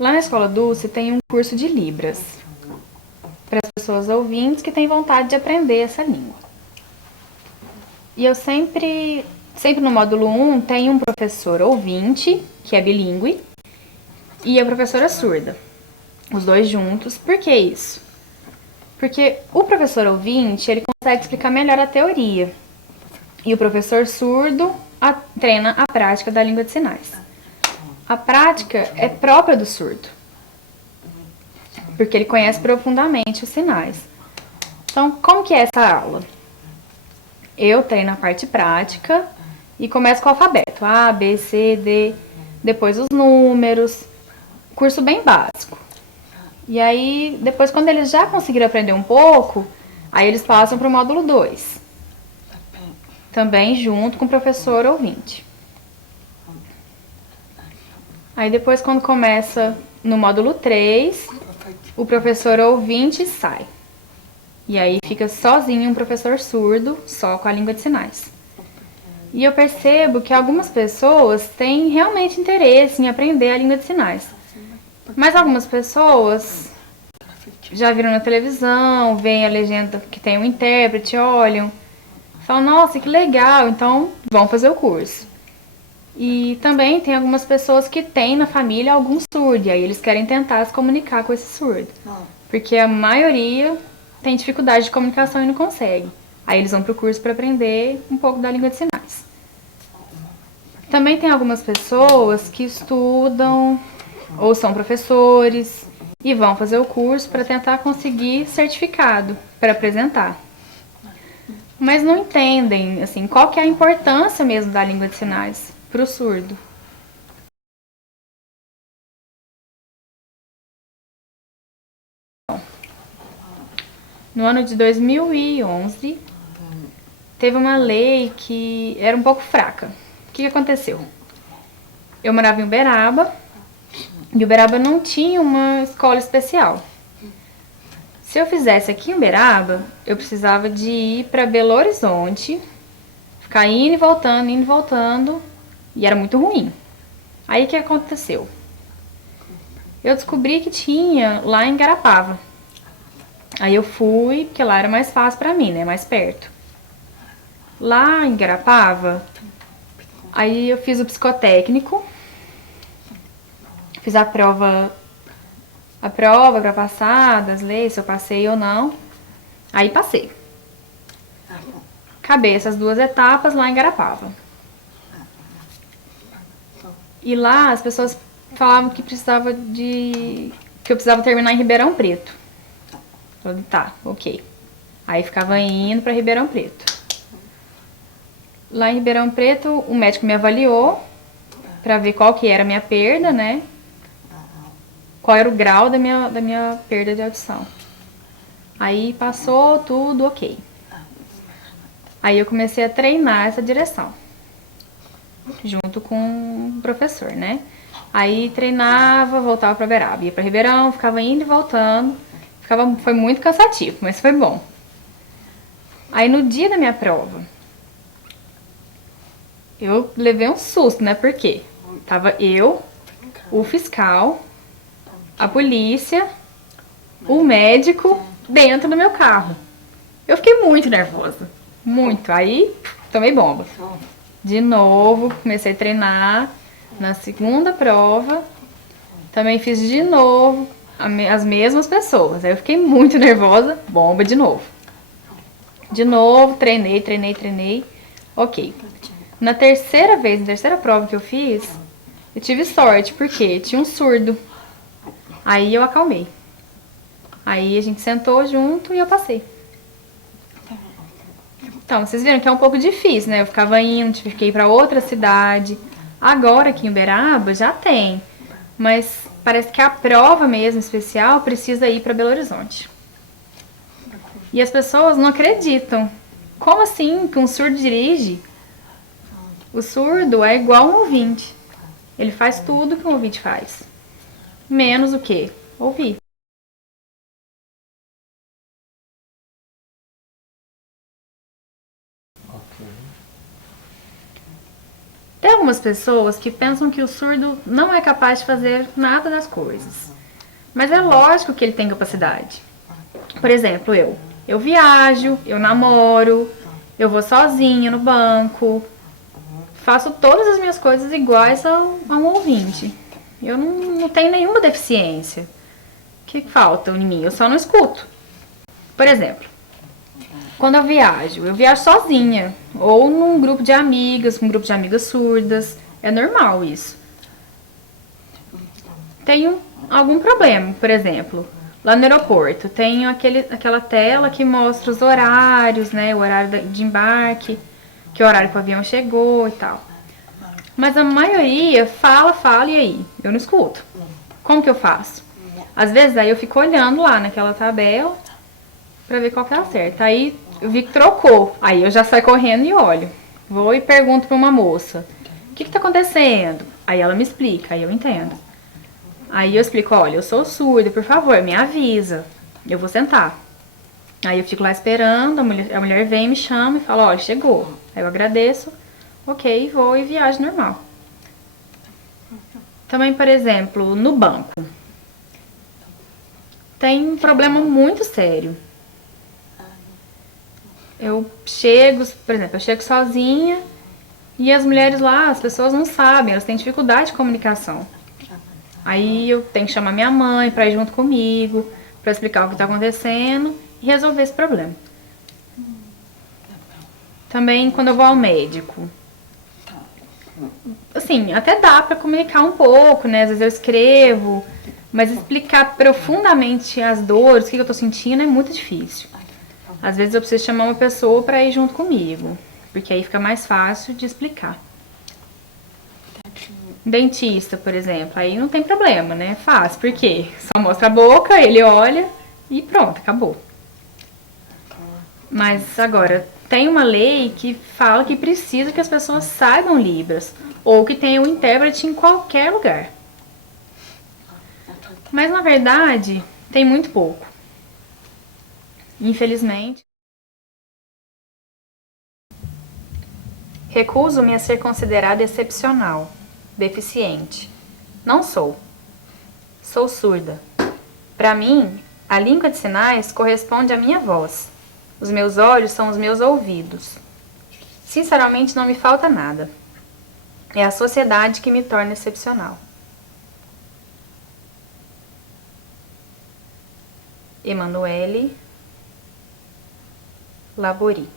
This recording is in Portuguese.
Lá na Escola Dulce tem um curso de Libras, para as pessoas ouvintes que têm vontade de aprender essa língua. E eu sempre no módulo 1 tem um professor ouvinte, que é bilíngue, e a professora surda. Os dois juntos. Por que isso? Porque o professor ouvinte, ele consegue explicar melhor a teoria. E o professor surdo treina a prática da língua de sinais. A prática é própria do surdo, porque ele conhece profundamente os sinais. Então, como que é essa aula? Eu treino a parte prática e começo com o alfabeto. A, B, C, D, depois os números. Curso bem básico. E aí, depois quando eles já conseguiram aprender um pouco, aí eles passam para o módulo 2. Também junto com o professor ouvinte. Aí depois quando começa no módulo 3, o professor ouvinte sai. E aí fica sozinho um professor surdo, só com a língua de sinais. E eu percebo que algumas pessoas têm realmente interesse em aprender a língua de sinais. Mas algumas pessoas já viram na televisão, veem a legenda que tem um intérprete, olham, falam, nossa, que legal, então vão fazer o curso. E também tem algumas pessoas que têm na família algum surdo, e aí eles querem tentar se comunicar com esse surdo. Porque a maioria tem dificuldade de comunicação e não consegue. Aí eles vão para o curso para aprender um pouco da língua de sinais. Também tem algumas pessoas que estudam ou são professores e vão fazer o curso para tentar conseguir certificado para apresentar. Mas não entendem assim, qual que é a importância mesmo da língua de sinais para o surdo. No ano de 2011, teve uma lei que era um pouco fraca. O que aconteceu? Eu morava em Uberaba, e Uberaba não tinha uma escola especial. Se eu fizesse aqui em Uberaba, eu precisava de ir para Belo Horizonte, ficar indo e voltando, e era muito ruim. Aí o que aconteceu? Eu descobri que tinha lá em Garapava. Aí eu fui, porque lá era mais fácil para mim, né, mais perto. Lá em Garapava, aí eu fiz o psicotécnico, fiz a prova para passar das leis, se eu passei ou não. Aí passei. Acabei essas 2 etapas lá em Garapava. E lá as pessoas falavam que que eu precisava terminar em Ribeirão Preto. Eu falei, tá, ok. Aí ficava indo para Ribeirão Preto. Lá em Ribeirão Preto, o médico me avaliou para ver qual que era a minha perda, né? Qual era o grau da minha perda de audição. Aí passou tudo ok. Aí eu comecei a treinar essa direção, junto com o professor, né? Aí treinava, voltava para Uberaba, ia para Ribeirão, ficava indo e voltando. Foi muito cansativo, mas foi bom. Aí no dia da minha prova, eu levei um susto, né? Por quê? Tava eu, o fiscal, a polícia, o médico dentro do meu carro. Eu fiquei muito nervosa. Muito. Aí, tomei bomba. De novo, comecei a treinar. Na segunda prova, também fiz de novo as mesmas pessoas. Aí eu fiquei muito nervosa, bomba de novo. De novo, treinei. Ok. Na terceira prova que eu fiz, eu tive sorte, porque tinha um surdo. Aí eu acalmei. Aí a gente sentou junto e eu passei. Então, vocês viram que é um pouco difícil, né? Eu ficava indo, tive que ir para outra cidade. Agora aqui em Uberaba já tem, mas parece que a prova mesmo especial precisa ir para Belo Horizonte. E as pessoas não acreditam. Como assim que um surdo dirige? O surdo é igual um ouvinte. Ele faz tudo que um ouvinte faz. Menos o quê? Ouvir. Tem algumas pessoas que pensam que o surdo não é capaz de fazer nada das coisas. Mas é lógico que ele tem capacidade. Por exemplo, eu viajo, eu namoro, eu vou sozinha no banco, faço todas as minhas coisas iguais a um ouvinte. Eu não tenho nenhuma deficiência. O que falta em mim? Eu só não escuto. Por exemplo, quando eu viajo sozinha, ou num grupo de amigas, um grupo de amigas surdas. É normal isso. Tenho algum problema, por exemplo, lá no aeroporto, tenho aquela tela que mostra os horários, né? O horário de embarque, que horário que o avião chegou e tal. Mas a maioria fala e aí? Eu não escuto. Como que eu faço? Às vezes aí eu fico olhando lá naquela tabela pra ver qual que é a certa. Aí eu vi que trocou. Aí eu já saio correndo e olho. Vou e pergunto pra uma moça: o que tá acontecendo? Aí ela me explica, aí eu entendo. Aí eu explico: olha, eu sou surda, por favor, me avisa. Eu vou sentar. Aí eu fico lá esperando, a mulher vem, me chama e fala: olha, chegou. Aí eu agradeço, ok, vou e viajo normal. Também, por exemplo, no banco. Tem um problema muito sério. Por exemplo, eu chego sozinha e as mulheres lá, as pessoas não sabem, elas têm dificuldade de comunicação. Aí eu tenho que chamar minha mãe pra ir junto comigo, pra explicar o que tá acontecendo e resolver esse problema. Também quando eu vou ao médico. Assim, até dá pra comunicar um pouco, né? Às vezes eu escrevo, mas explicar profundamente as dores, o que eu tô sentindo é muito difícil. Às vezes eu preciso chamar uma pessoa pra ir junto comigo, porque aí fica mais fácil de explicar. Dentista, por exemplo, aí não tem problema, né? É fácil, porque só mostra a boca, ele olha e pronto, acabou. Mas agora, tem uma lei que fala que precisa que as pessoas saibam Libras, ou que tenha um intérprete em qualquer lugar. Mas na verdade, tem muito pouco. Infelizmente. Recuso-me a ser considerada excepcional, deficiente. Não sou. Sou surda. Para mim, a língua de sinais corresponde à minha voz. Os meus olhos são os meus ouvidos. Sinceramente, não me falta nada. É a sociedade que me torna excepcional. Emanuele Labori.